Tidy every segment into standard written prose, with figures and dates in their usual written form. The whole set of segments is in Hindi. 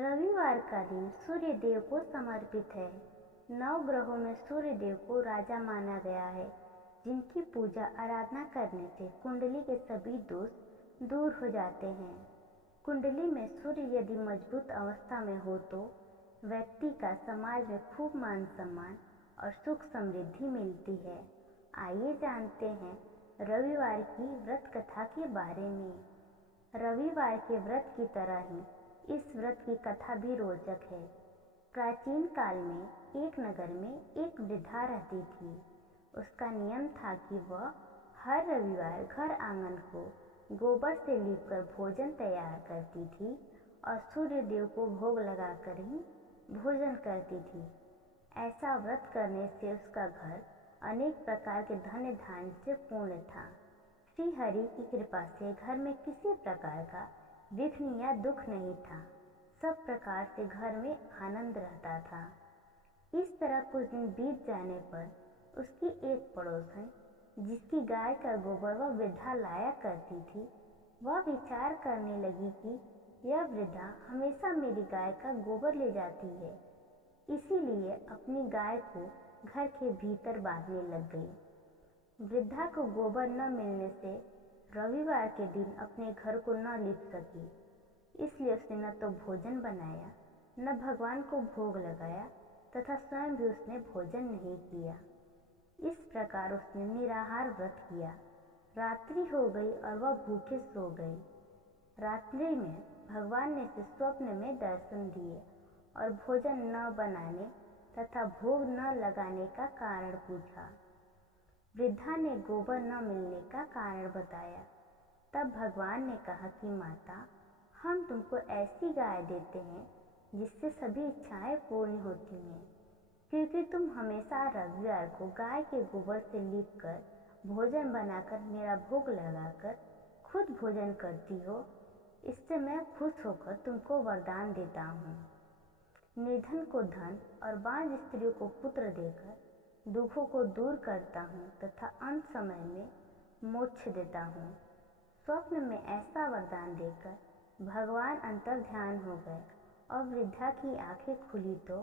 रविवार का दिन सूर्य देव को समर्पित है। नवग्रहों में सूर्य देव को राजा माना गया है, जिनकी पूजा आराधना करने से कुंडली के सभी दोष दूर हो जाते हैं। कुंडली में सूर्य यदि मजबूत अवस्था में हो तो व्यक्ति का समाज में खूब मान सम्मान और सुख समृद्धि मिलती है। आइए जानते हैं रविवार की व्रत कथा के बारे में। रविवार के व्रत की तरह ही इस व्रत की कथा भी रोचक है। प्राचीन काल में एक नगर में एक वृद्धा रहती थी। उसका नियम था कि वह हर रविवार घर आंगन को गोबर से लीपकर भोजन तैयार करती थी और सूर्य देव को भोग लगाकर ही भोजन करती थी। ऐसा व्रत करने से उसका घर अनेक प्रकार के धन धान्य से पूर्ण था। श्री हरि की कृपा से घर में किसी प्रकार का विघ्न या दुख नहीं था। सब प्रकार से घर में आनंद रहता था। इस तरह कुछ दिन बीत जाने पर उसकी एक पड़ोसन, जिसकी गाय का गोबर वह वृद्धा लाया करती थी, वह विचार करने लगी कि यह वृद्धा हमेशा मेरी गाय का गोबर ले जाती है, इसीलिए अपनी गाय को घर के भीतर बांधने लग गई। वृद्धा को गोबर न मिलने से रविवार के दिन अपने घर को न लीप सकी, इसलिए उसने न तो भोजन बनाया, न भगवान को भोग लगाया तथा स्वयं भी उसने भोजन नहीं किया। इस प्रकार उसने निराहार व्रत किया। रात्रि हो गई और वह भूखे सो गई। रात्रि में भगवान ने उसे स्वप्न में दर्शन दिए और भोजन न बनाने तथा भोग न लगाने का कारण पूछा। वृद्धा ने गोबर न मिलने का कारण बताया। तब भगवान ने कहा कि माता, हम तुमको ऐसी गाय देते हैं जिससे सभी इच्छाएं पूर्ण होती हैं, क्योंकि तुम हमेशा रविवार को गाय के गोबर से लीपकर भोजन बनाकर मेरा भोग लगाकर खुद भोजन करती हो। इससे मैं खुश होकर तुमको वरदान देता हूँ। निर्धन को धन और बांझ स्त्रियों को पुत्र देकर दुखों को दूर करता हूँ तथा अंत समय में मोक्ष देता हूँ। स्वप्न में ऐसा वरदान देकर भगवान अंतर ध्यान हो गए और वृद्धा की आंखें खुली तो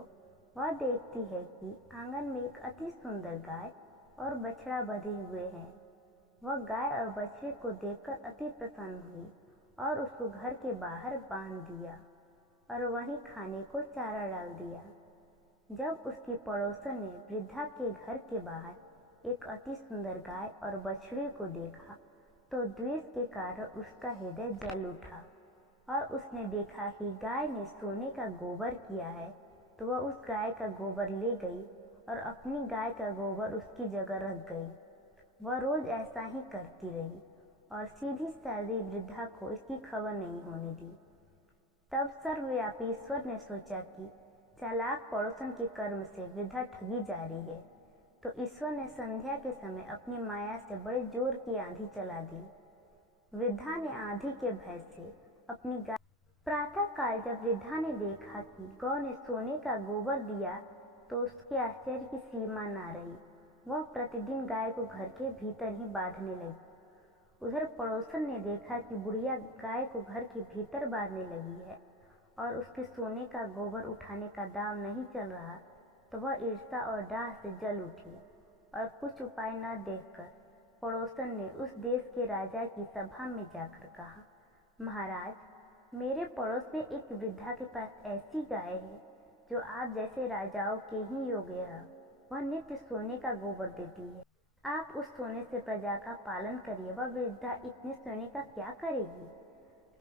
वह देखती है कि आंगन में एक अति सुंदर गाय और बछड़ा बंधे हुए हैं। वह गाय और बछड़े को देखकर अति प्रसन्न हुई और उसको घर के बाहर बांध दिया और वहीं खाने को चारा डाल दिया। जब उसकी पड़ोसन ने वृद्धा के घर के बाहर एक अति सुंदर गाय और बछड़े को देखा तो द्वेष के कारण उसका हृदय जल उठा और उसने देखा कि गाय ने सोने का गोबर किया है, तो वह उस गाय का गोबर ले गई और अपनी गाय का गोबर उसकी जगह रख गई। वह रोज ऐसा ही करती रही और सीधी सादी वृद्धा को इसकी खबर नहीं होने दी। तब सर्वव्यापी ईश्वर ने सोचा कि चालाक पड़ोसन के कर्म से वृद्धा ठगी जा रही है, तो ईश्वर ने संध्या के समय अपनी माया से बड़े जोर की आंधी चला दी। वृद्धा ने आंधी के भय से अपनी गाय। प्रातः काल जब वृद्धा ने देखा कि गौ ने सोने का गोबर दिया तो उसके आश्चर्य की सीमा ना रही। वह प्रतिदिन गाय को घर के भीतर ही बांधने लगी। उधर पड़ोसन ने देखा कि बुढ़िया गाय को घर के भीतर बांधने लगी है और उसके सोने का गोबर उठाने का दाव नहीं चल रहा, तो वह ईर्ष्या और डाह से जल उठी और कुछ उपाय न देखकर पड़ोसन ने उस देश के राजा की सभा में जाकर कहा, महाराज, मेरे पड़ोस में एक वृद्धा के पास ऐसी गाय है जो आप जैसे राजाओं के ही योग्य है। वह नित्य सोने का गोबर देती है। आप उस सोने से प्रजा का पालन करिए। वह वृद्धा इतने सोने का क्या करेगी?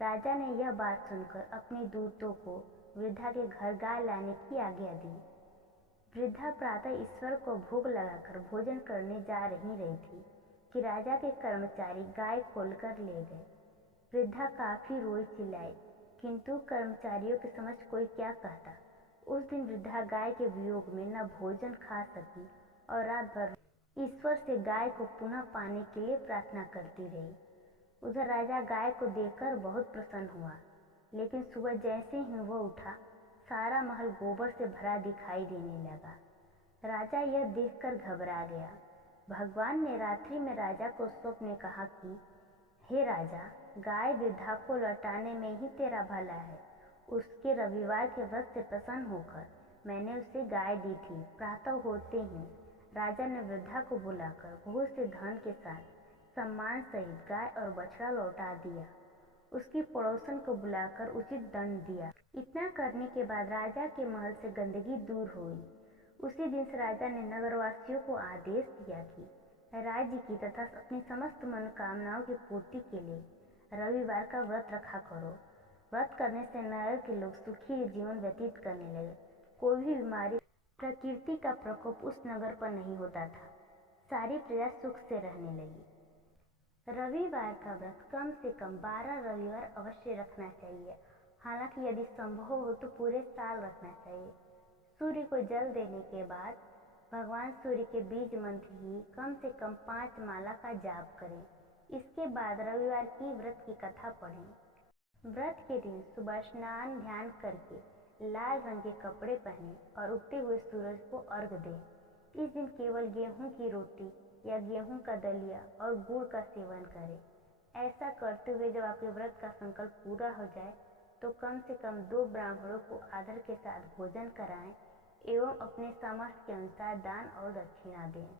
राजा ने यह बात सुनकर अपने दूतों को वृद्धा के घर गाय लाने की आज्ञा दी। वृद्धा प्रातः ईश्वर को भोग लगाकर भोजन करने जा रही थी कि राजा के कर्मचारी गाय खोलकर ले गए। वृद्धा काफी रोई चिल्लाई, किंतु कर्मचारियों की समझ कोई क्या कहता। उस दिन वृद्धा गाय के वियोग में न भोजन खा सकी और रात भर ईश्वर से गाय को पुनः पाने के लिए प्रार्थना करती रही। उधर राजा गाय को देखकर बहुत प्रसन्न हुआ, लेकिन सुबह जैसे ही वह उठा, सारा महल गोबर से भरा दिखाई देने लगा। राजा यह देखकर घबरा गया। भगवान ने रात्रि में राजा को स्वप्न में कहा कि हे राजा, गाय वृद्धा को लौटाने में ही तेरा भला है उसके रविवार के व्रत से प्रसन्न होकर मैंने उसे गाय दी थी। प्रातः होते ही राजा ने वृद्धा को बुलाकर बहुत से धन के साथ सम्मान सहित गाय और बछड़ा लौटा दिया। उसकी पड़ोसन को बुलाकर उचित दंड दिया। इतना करने के बाद राजा के महल से गंदगी दूर हुई। उसी दिन से राजा ने नगरवासियों को आदेश दिया कि राज्य की तथा अपनी समस्त मनोकामनाओं की पूर्ति के लिए रविवार का व्रत रखा करो। व्रत करने से नगर के लोग सुखी जीवन व्यतीत करने लगे। कोई भी बीमारी, प्रकृति का प्रकोप उस नगर पर नहीं होता था। सारी प्रजा सुख से रहने लगी। रविवार का व्रत कम से कम 12 रविवार अवश्य रखना चाहिए। हालांकि यदि संभव हो तो पूरे साल रखना चाहिए। सूर्य को जल देने के बाद भगवान सूर्य के बीज मंत्र ही कम से कम 5 माला का जाप करें। इसके बाद रविवार की व्रत की कथा पढ़ें। व्रत के दिन सुबह स्नान ध्यान करके लाल रंग के कपड़े पहने और उगते हुए सूरज को अर्घ दें। इस दिन केवल गेहूं की रोटी या गेहूं का दलिया और गुड़ का सेवन करें। ऐसा करते हुए जब आपके व्रत का संकल्प पूरा हो जाए तो कम से कम 2 ब्राह्मणों को आदर के साथ भोजन कराएं एवं अपने सामर्थ्य के अनुसार दान और दक्षिणा दें।